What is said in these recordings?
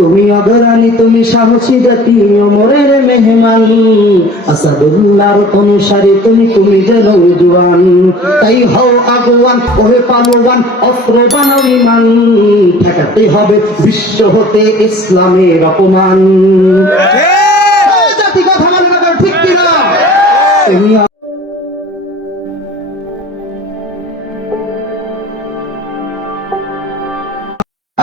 তুমি অগ্রাণী তুমি সাহসী জাতি অমরের মেহমান। আসাদুল্লাহর অনুসারী তুমি তুমি যেন জুয়ান তাই হও আগুয়ান ওহে পালোয়ান অস্ত্র বানাও ইমান। ঠেকাতে হবে বিশ্ব হতে ইসলামের অপমান। জাতি কথা না ঠিক কিনা?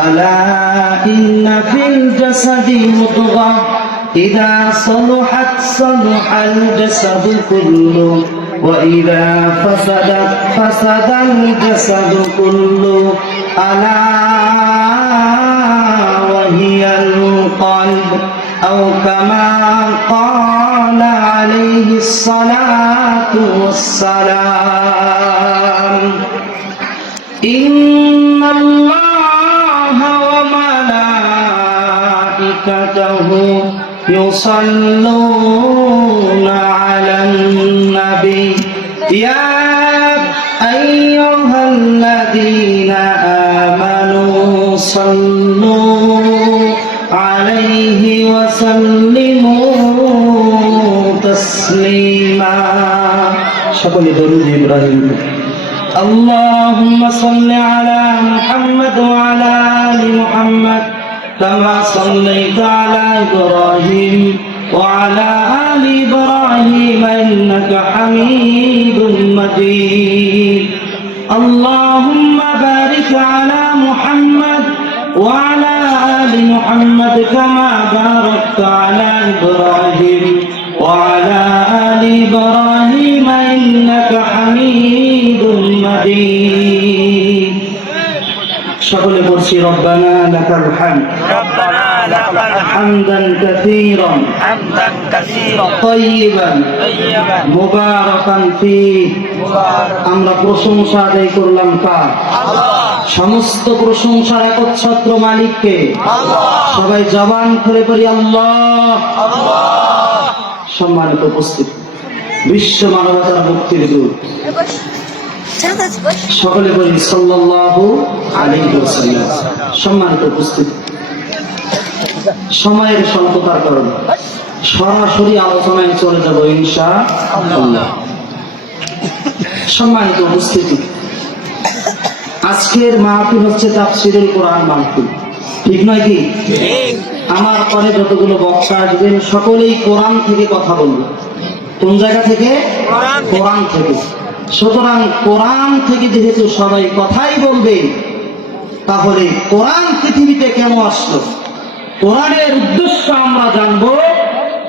ألا إن في الجسد مضغة؟ إذا صلحت صلح الجسد كله وإذا فسدت فسد الجسد كله. ألا وهي القلب أو كما قال عليه الصلاة والسلام. إن وملائكته يصلون على النبي. يا أيها الذين آمنوا صلوا عليه وسلموا تسليما. شكرا درود إبراهيم اللهم صل على محمد وعلى آل محمد كما صليت إبراهيم وعلى آل إبراهيم إنك حميد مجيد اللهم بارك على محمد وعلى آل محمد كما باركت على إبراهيم وعلى آل إبراهيم إنك حميد مجيد সকলে বলছি রব্বানা লাকাল হামদ ربنا لك الحمد হামদান কাসীরান حمدا كثيرا তাইয়িবান طيبا মুবারাকান ফীহ مباركا আমরা প্রশংসা আদায় করলাম কার الله সমস্ত প্রশংসার একচ্ছত্র মালিককে الله সবাই জবান করে করি আল্লাহ الله সম্মানিত উপস্থিত বিশ্ব মানবতার মুক্তির দূত সকলে বলি সাল্লাল্লাহু আলাইহি ওয়াসাল্লাম সম্মানিত উপস্থিত সময়ের স্বল্পতার কারণে। সরাসরি আলোচনায় চলে যাব ইনশা আল্লাহ সম্মানিত উপস্থিতি। আজকের মাহফিল হচ্ছে তাফসিরুল কোরআন মাহফিল। ঠিক নয় কি? আমার পরে যতগুলো বক্তা আসবেন সকলেই কোরআন থেকে কথা বলবে। কোন জায়গা থেকে? থেকে। কোরআন থেকে। সুতরাং কোরআন থেকে যেহেতু সবাই কথাই বলবে তাহলে কোরআন পৃথিবীতে কেন আসলো? কোরআনের উদ্দেশ্য আমরা জানব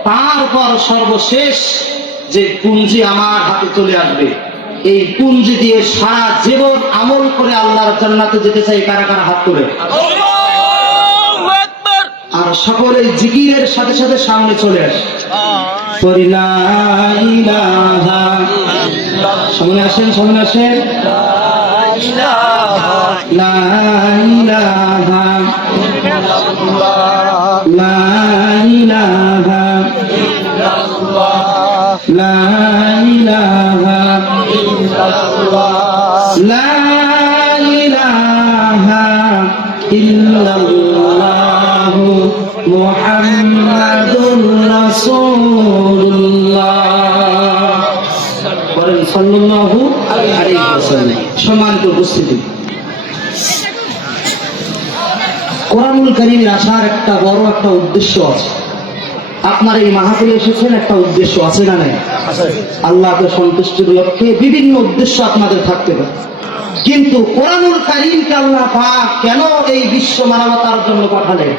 তারপর সর্বশেষ যে পুঞ্জি আমার হাতে চলে আসবে। এই পুঞ্জি দিয়ে সারা জীবন আমল করে আল্লাহর জান্নাতে যেতে চাই কারা কারা হাত করে আর সকলে জিকিরের সাথে সাথে সামনে চলে আসে। আসেন সামনে আসেন। সম্মানিত উপস্থিতি। কোরআনুল কারীমের আসার একটা বড় একটা উদ্দেশ্য আছে। আপনার এই মাহফিলে এসেছেন, একটা উদ্দেশ্য আছে না নাই? আল্লাহকে সন্তুষ্টির লক্ষ্যে বিভিন্ন উদ্দেশ্য আপনাদের থাকতে পারে। কিন্তু কোরআনুল কারীমকে আল্লাহ পাক কেন এই বিশ্ব মানবতার জন্য পাঠালেন?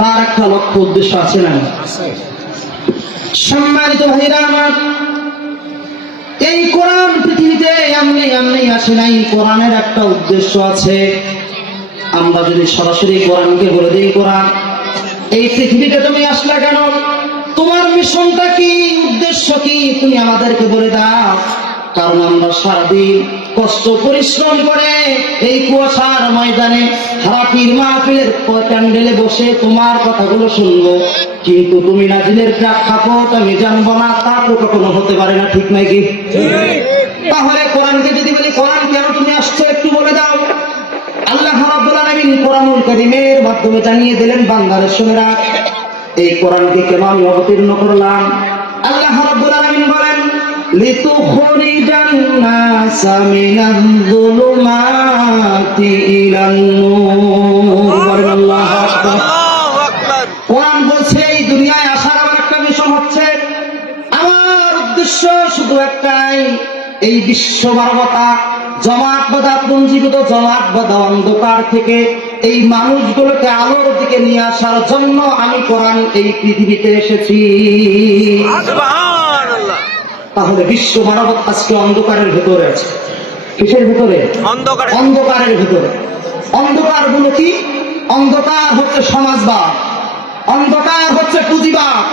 তার একটা লক্ষ্য উদ্দেশ্য আছে না সম্মানিত ভাইরা আমার, এই কোরআন পৃথিবীতে এমনি এমনি আসে নাই কোরআনের একটা উদ্দেশ্য আছে। আমরা যদি সরাসরি কোরআনকে বলে দিই কোরআন, এই পৃথিবীতে তুমি আসলা কেন? তোমার মিশনটা কি? উদ্দেশ্য কি? তুমি আমাদেরকে বলে দাও। কারণ আমরা সারাদিন কষ্ট, পরিশ্রম করে এই কুয়াশার ময়দানে হারাপির মাহফিলের প্যান্ডেলে বসে তোমার কথাগুলো শুনব। কিন্তু তুমি নাজিলের প্রেক্ষাপট আমি জানব না, তা তো কখনো হতে পারে না, ঠিক নাই কি? তাহলে কোরআনকে যদি বলি কোরআন কেন তুমি আসছো, একটু বলে দাও। আল্লাহ রাব্বুল আলামিন কোরআনুল কারীমের মাধ্যমে জানিয়ে দিলেন বাংলার শুনেরা, এই কোরআনকে কেন আমি অবতীর্ণ করলাম? নূর বলেন আল্লাহু আকবার আল্লাহু আকবার। কোরআন বলছে এই দুনিয়ায় আসার আমার একটা মিশন হচ্ছে। আমার উদ্দেশ্য শুধু একটাই এই বিশ্ব মানবতা জমাট বাঁধা পঞ্জীভূত জমাট বাঁধা অন্ধকার থেকে এই মানুষগুলোকে আলোর দিকে নিয়ে আসার জন্য আমি কোরআন এই পৃথিবীতে এসেছি। তাহলে বিশ্ব মানবত আজকে অন্ধকারের ভেতরে আছে। কিসের ভেতরে? অন্ধকারে। অন্ধকারের ভিতরে। অন্ধকারগুলো কি? অন্ধকার হচ্ছে সমাজবাদ। অন্ধকার হচ্ছে পুঁজিবাদ।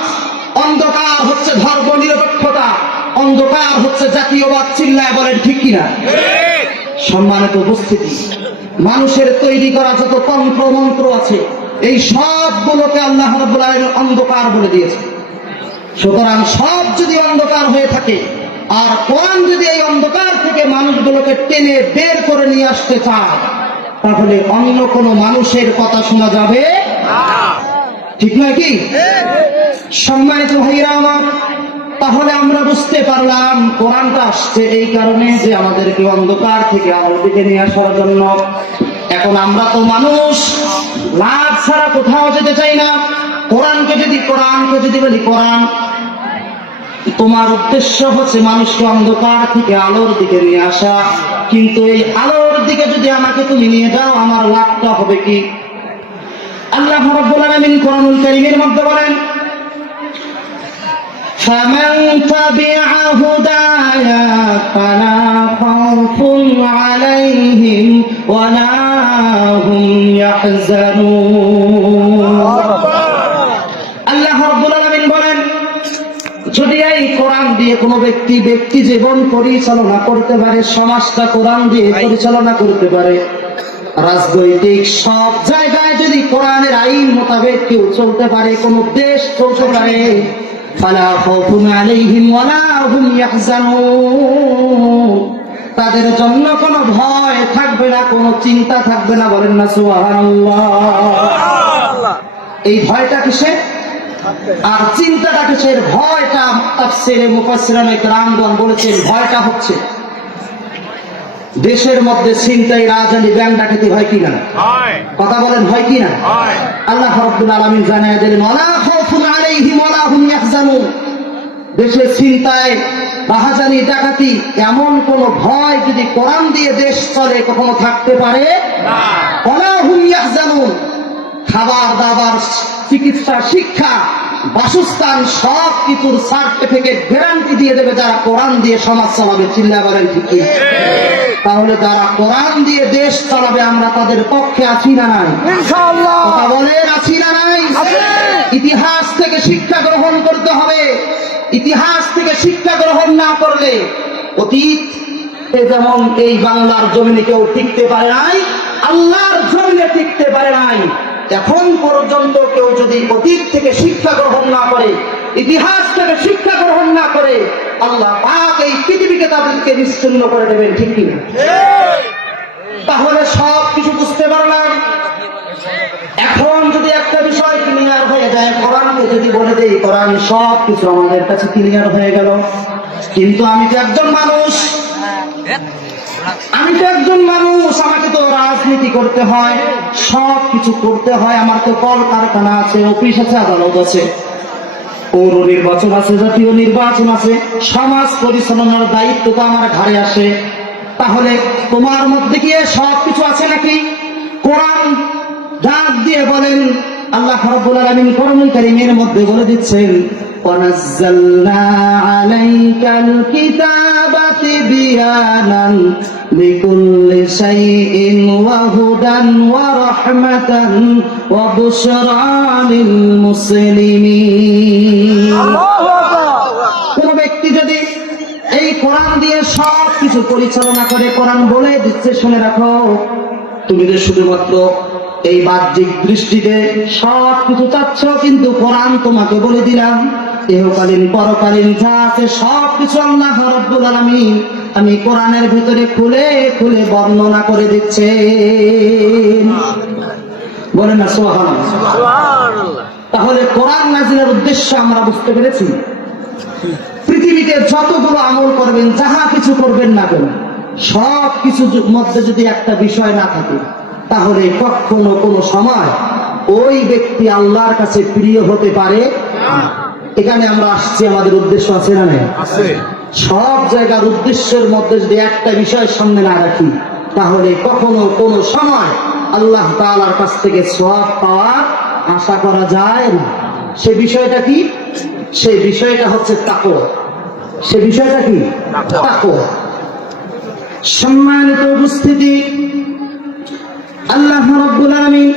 অন্ধকার হচ্ছে ধর্ম নিরপেক্ষতা। অন্ধকার হচ্ছে জাতীয়বাদ চিল্লায় বলেন ঠিক কিনা? সম্মানিত উপস্থিতি মানুষের তৈরি করা যত তন্ত্র মন্ত্র আছে এই সবগুলোকে আল্লাহ রাব্বুল আলামিন অন্ধকার বলে দিয়েছে সুতরাং সব যদি অন্ধকার হয়ে থাকে, আর কোরআন যদি এই অন্ধকার থেকে মানুষগুলোকে টেনে বের করে নিয়ে আসতে চায়, তাহলে অন্য কোনো মানুষের কথা শোনা যাবে ঠিক নয় কি? সম্মানিত ভাইরা আমার, তাহলে আমরা বুঝতে পারলাম, কোরআনটা আসছে এই কারণে যে আমাদেরকে অন্ধকার থেকে আলোর দিকে নিয়ে আসার জন্য। এখন আমরা তো মানুষ, লাভ ছাড়া কোথাও যেতে চাই না। কোরআনকে যদি কোরআনকে যদি বলি, কোরআন তোমার উদ্দেশ্য হচ্ছে মানুষকে অন্ধকার থেকে আলোর দিকে নিয়ে আসা কিন্তু এই আলোর দিকে যদি আমাকে তুমি নিয়ে যাও আমার লাভটা হবে কি আল্লাহ রাব্বুল আলামিন কোরআনুল কারীমের মধ্যে বলেন فمن تبع هداي فلا خوف عليهم ولا هم يحزنون কোনো ব্যক্তি ব্যক্তি জীবন পরিচালনা করতে পারে সমাজটা কোরআন দিয়ে পরিচালনা করতে পারে। রাজনৈতিক সব জায়গায় যদি কোরআনের আইন মোতাবেক কেউ চলতে পারে কোন দেশ চলতে পারে তাদের জন্য কোনো ভয় থাকবে না কোনো চিন্তা থাকবে না বলেন না সুবহানাল্লাহ। সুবহানাল্লাহ। এই ভয়টা কিসে আর চিন্তাটা কিসের? ভয়টা তাফসিরে মুফাসসিরানে কেরামগণ বলেছেন ভয়টা হচ্ছে। দেশের মধ্যে ছিনতাই রাজধানী ব্যাংক ডাকাতি হয় কিনা কথা বলেন হয় কিনা আল্লাহ রাব্বুল আলামিন জানায় দিলেন ওয়ালা খাউফুন আলাইহিম ওয়ালা হুম ইয়াহজানুন। দেশে ছিনতাই রাহাজানি ডাকাতি এমন কোন ভয় যদি কোরআন দিয়ে দেশ চলে কখনো থাকতে পারে? না। ওয়ালা হুম ইয়াহজানুন। খাবার দাবার চিকিৎসা শিক্ষা বাসস্থান সব কিছুর সার্টিফিকেট গ্যারান্টি দিয়ে দেবে যারা কোরআন দিয়ে সমাজ চালাবে। চিল্লা বলেন ঠিক কি? তাহলে যারা কোরআন দিয়ে দেশ চালাবে আমরা তাদের পক্ষে আছি না নাই? কথা বলেন আছি না নাই? ইতিহাস থেকে শিক্ষা গ্রহণ করতে হবে। ইতিহাস থেকে শিক্ষা গ্রহণ না করলে অতীত যেমন এই বাংলার জমিনে কেউ টিকতে পারে নাই আল্লাহর জমিনে টিকতে পারে নাই। এখন পর্যন্ত কেউ যদি অতীত থেকে শিক্ষা গ্রহণ না করে, ইতিহাস থেকে শিক্ষা গ্রহণ না করে, আল্লাহ পাক এই পৃথিবীকে তাদেরকে নিশ্চিন্ন করে দেবেন, ঠিক তাহলে সব কিছু বুঝতে পারলাম। এখন যদি একটা বিষয় ক্লিয়ার হয়ে যায়, কোরআনকে যদি বলে দেই, কোরআন সব কিছু আমাদের কাছে ক্লিয়ার হয়ে গেল। কিন্তু আমি তো একজন মানুষ আমি তো একজন মানুষ, আমাকে তো রাজনীতি করতে হয়, সব কিছু করতে হয়, আমার তো কল কারখানা আছে, অফিস আছে, আদালত আছে। পৌর নির্বাচন আছে, জাতীয় নির্বাচন আছে, সমাজ পরিচালনার দায়িত্ব তো আমার ঘাড়ে আসে। তাহলে তোমার মধ্যে গিয়ে সব কিছু আছে নাকি? কোরআন ডাক দিয়ে বলেন, আল্লাহ রাব্বুল আলামিন কোরআনুল মধ্যে বলে দিচ্ছেন ওয়ানাজ্জালনা আলাইকাল কিতাবাতি বিয়ানান لكل شيء وهدى ورحمة وبشرى للمسلمين কোন ব্যক্তি যদি এই কোরআন দিয়ে সব কিছু পরিচালনা করে কোরআন বলে দিচ্ছে শুনে রাখো তুমি যে শুধুমাত্র এই বাহ্যিক দৃষ্টিতে সব কিছু চাচ্ছ কিন্তু কোরআন তোমাকে বলে দিলাম ইহকালীন পরকালীন যা আছে সব কিছু আল্লাহ রব্বুল আলামিন আমি কোরআনের ভিতরে খুলে খুলে বর্ণনা করে দিচ্ছে। বলে না সোহান তাহলে কোরআন নাজিলের উদ্দেশ্য আমরা বুঝতে পেরেছি? পৃথিবীতে যতগুলো আমল করবেন যাহা কিছু করবেন না কেন সব কিছু মধ্যে যদি একটা বিষয় না থাকে তাহলে কখনো কোনো সময় ওই ব্যক্তি আল্লাহর কাছে প্রিয় হতে পারে এখানে আমরা আসছি আমাদের উদ্দেশ্য আছে না নেই? আছে। সব জায়গার উদ্দেশ্যের মধ্যে যদি একটা বিষয় সামনে না রাখি, তাহলে কখনো কোনো সময় আল্লাহ তাআলার কাছ থেকে সব পাওয়ার আশা করা যায় না। সে বিষয়টা কি? সেই বিষয়টা হচ্ছে তাকওয়া। সে বিষয়টা কি। তাকওয়া। সম্মানিত উপস্থিতি, আল্লাহ রাব্বুল আলামিন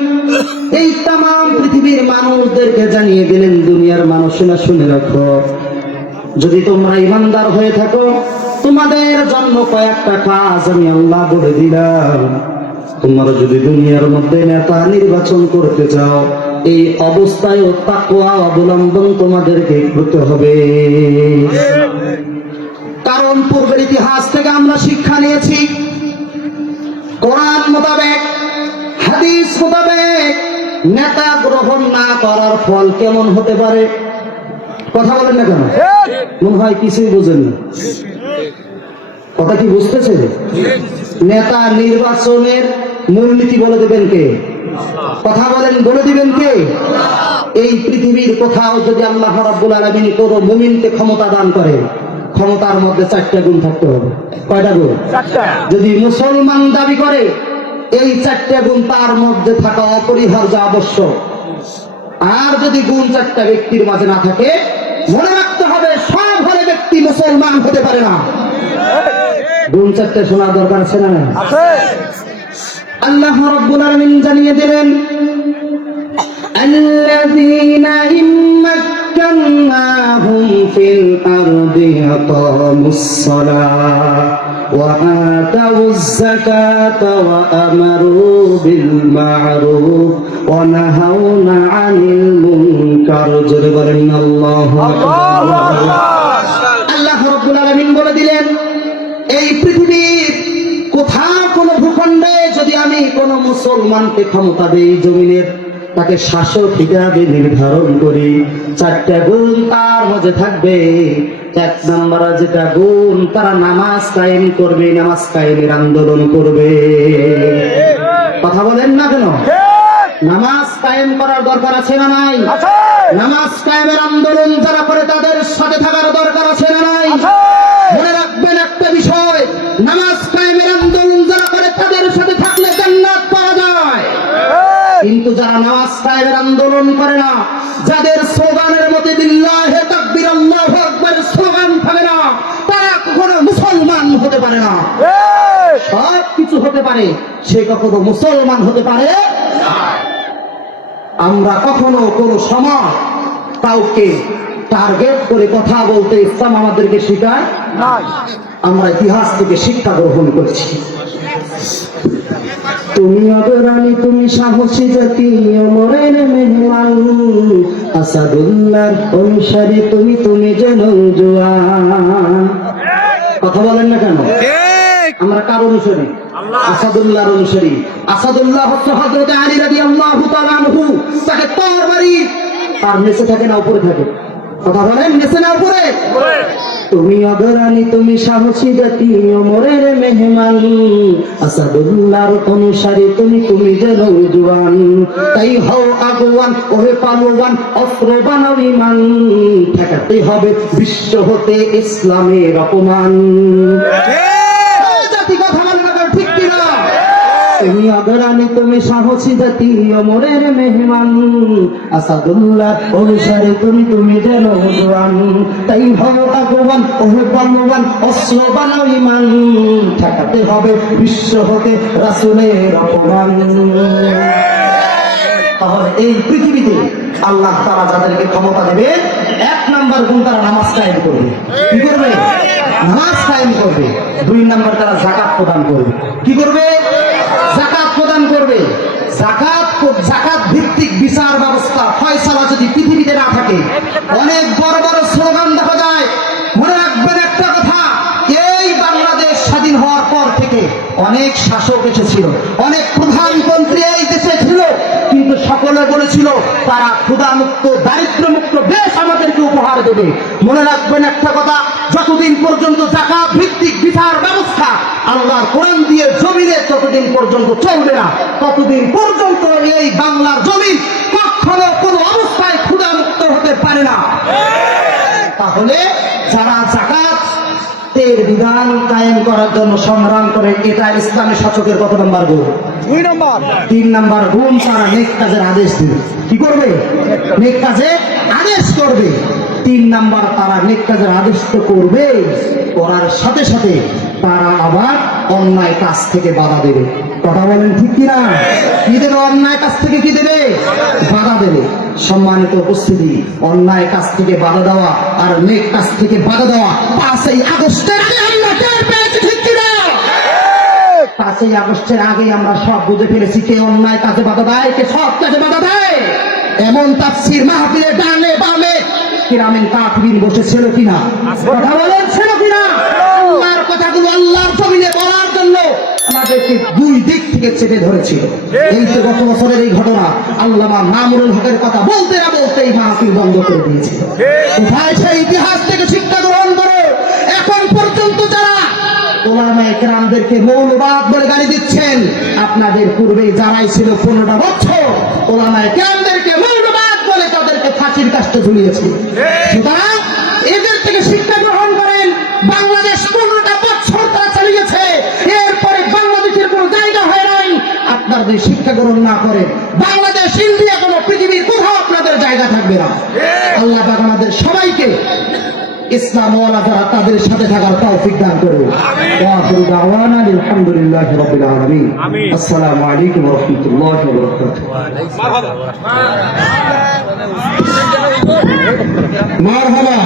এই তাম পৃথিবীর মানুষদেরকে জানিয়ে দিলেন, দুনিয়ার মানুষেরা শুনে রাখো। যদি তোমরা ইমানদার হয়ে থাকো, তোমাদের জন্য কয়েকটা কাজ আমি আল্লাহ বলে দিলাম। তোমরা যদি দুনিয়ার মধ্যে নেতা নির্বাচন করতে চাও, এই অবস্থায় তাকওয়া অবলম্বন তোমাদেরকে করতে হবে। কারণ পূর্বের ইতিহাস থেকে আমরা শিক্ষা নিয়েছি, কোরআন মোতাবেক, হাদিস মোতাবেক, নেতা গ্রহণ না করার ফল কেমন হতে পারে? কথা বলেন না কেন? মনে হয় কিছুই বোঝেন না কথা কি বুঝতেছে? নেতা নির্বাচনের মূলনীতি বলে দেবেন কে? কথা বলেন বলে দিবেন কে? এই পৃথিবীর কোথাও যদি আল্লাহ রাব্বুল আলামিন কোনো মুমিনকে ক্ষমতা দান করে ক্ষমতার মধ্যে চারটা গুণ থাকতে হবে। কয়টা গুণ? যদি মুসলমান দাবি করে এই চারটা গুণ তার মধ্যে থাকা অপরিহার্য আবশ্যক। আর যদি গুণ চারটা ব্যক্তির মাঝে না থাকে মনে রাখতে হবে সব হলে ব্যক্তি মুসলমান হতে পারে না। দুই চারটে শোনার দরকার আছে না আল্লাহ রব্বুল আলামিন জানিয়ে দিলেন আল্লাযীনা ইম্মাক্কানাহুম ফিল আরদি আকামুস সালাহ وآتوا الزكاة وأمروا بالمعروف ونهون عن المنكر جربنا الله أكبر আল্লাহ রব্বুল আলামিন বলে দিলেন এই পৃথিবীর কোথাও কোনো ভূখণ্ডে যদি আমি কোনো মুসলমানকে ক্ষমতা দেই জমিনের তাকে শাসক হিসাবে নির্ধারণ করি চারটা গুণ তার মাঝে থাকবে এক নম্বর যেটা গুণ তারা নামাজ কায়েম করবে নামাজ কায়েমের আন্দোলন করবে। কথা বলেন না কেন? নামাজ কায়েম করার দরকার আছে না নাই? নামাজ কায়েমের আন্দোলন যারা করে তাদের পারে সে কখনো মুসলমান হতে পারে? আমরা কখনো কোনো সময় কাউকে টার্গেট করে কথা বলতে ইসলাম আমাদেরকে শেখায়? আমরা ইতিহাস থেকে শিক্ষা গ্রহণ করছি। তুমি অগ্রাণী তুমি সাহসী জাতি অমরের মেহমান। আসাদুল্লাহ অনুসারী তুমি তুমি যেন জোয়ান। কথা বলেন না কেন? আমরা কার অনুসারী। আসাদুল্লাহর অনুসারী আসাদুল্লাহ হচ্ছে হযরত আলী রাদিয়াল্লাহু তাআলা আনহু তাকে তরবারি তার নিচে থাকে না উপরে থাকে। কথা বলেন নিচে না উপরে? তুমি অগ্রাণী তুমি সাহসী জাতি অমরের মেহমান। আসাদুল্লাহর অনুসারী তুমি তুমি যেন জোয়ান তাই হও আগুয়ান ওহে পালোয়ান অস্ত্র বানাও ইমান ঠেকাতে হবে বিশ্ব হতে ইসলামের অপমান এই জাতি কথা বলে না কেন, ঠিক কিনা তুমি অগ্রাণী, তুমি সাহসী জাতি, অমরের মেহমান। আসাদুল্লাহ, অনুসারে তুমি তুমি যেন জোয়ান তাই হও আগুয়ান ওহে পালোয়ান অস্ত্র ইমান। ঠেকাতে হবে বিশ্ব হতে রাসুলের অপমান। এই পৃথিবীতে আল্লাহ তারা যাদেরকে ক্ষমতা দেবে, এক নাম্বার গুণ তারা নামাজ কায়েম করবে। কি করবে? নামাজ কায়েম করবে। দুই নাম্বার তারা জাকাত প্রদান করবে। কি করবে? করবে? জাকাত জাকাত ভিত্তিক বিচার ব্যবস্থা, ফয়সালা যদি পৃথিবীতে না থাকে, অনেক বড় বড় স্লোগান দেখা যায়। মনে রাখবেন একটা কথা, এই বাংলাদেশ স্বাধীন হওয়ার পর থেকে অনেক শাসক এসেছিল, অনেক প্রধানমন্ত্রী এই দেশে ছিল, কিন্তু সকলে বলেছিল, তারা ক্ষুধামুক্ত, দারিদ্র্যমুক্ত দেশ আমাদেরকে উপহার দেবে। মনে রাখবেন একটা কথা যতদিন পর্যন্ত জাকাত ভিত্তিক বিচার ব্যবস্থা আল্লাহর কোরআন দিয়ে জমিনে ততদিন পর্যন্ত চলবে না ততদিন পর্যন্ত এই বাংলার জমিন কখনো কোনো অবস্থায় ক্ষুধামুক্ত হতে পারে না। তাহলে যারা জাকাত এর বিধান কায়েম করার জন্য সংগ্রাম করে এটা ইসলামের শাসকের কত নম্বর গুণ দুই নম্বর। তিন নাম্বার গুণ তারা নেক কাজের আদেশ দিবে। কি করবে? নেক কাজে আদেশ করবে। তিন নাম্বার তারা নেক কাজের আদেশ তো করবে। করার সাথে সাথে তারা আবার অন্যায় কাজ থেকে বাধা দেবে। কথা বলেন ঠিক কিনা? কি দেবে? অন্যায় কাজ থেকে কি দেবে? বাধা দেবে। সম্মানিত উপস্থিতি, অন্যায় কাজ থেকে বাধা দেওয়া আর নেক কাজ থেকে বাধা দেওয়া পাঁচই আগস্টের আগে আমরা টের পেয়েছি, ঠিক কিনা? পাঁচই আগস্টের আগে আমরা সব বুঝে ফেলেছি কে অন্যায় কাজে বাধা দেয়, কে সব কাজে বাধা দেয়। এমন তাফসির মাহফিলে ডানে বামে কিরামেন কাফিরিন বসেছিল কিনা? কথা বলেন ছিল কিনা? আল্লাহর কথাগুলো আল্লাহর জমিনে বলার জন্য আমাদেরকে দুই দিক থেকে চেপে ধরেছিল। এই তো গত বছরের এই ঘটনা আল্লামা মামুনুল হকের কথা বলতে না বলতেই মাহফিল বন্ধ করে দিয়েছিল কোথায় সেই ইতিহাস থেকে শিক্ষা গ্রহণ করে? এখন পর্যন্ত যারা মৌলবাদ বলে গালি দিচ্ছেন আপনাদের পূর্বে যারাই ছিল পনেরোটা বছর। ওলামায়ে ফাঁসির কাষ্টে ঝুলিয়েছে। সুতরাং এদের থেকে শিক্ষা গ্রহণ করেন বাংলাদেশ পনেরোটা বছর তারা চালিয়েছে। এরপরে বাংলাদেশের কোনো জায়গা হয় নাই। আপনাদের শিক্ষা গ্রহণ না করে বাংলাদেশ ইন্ডিয়া কোনো পৃথিবীর কোথাও আপনাদের জায়গা থাকবে না। আল্লাহ পাক আমাদের সবাইকে ইসলাম ওয়ালা যারা তাদের সাথে থাকার তৌফিক দান করুন। আখিরু দাওয়ানা আলহামদুলিল্লাহি রাব্বিল আলামিন। আসসালামু আলাইকুম ওয়া রাহমাতুল্লাহি ওয়া বারাকাতুহু। மார்ஹபா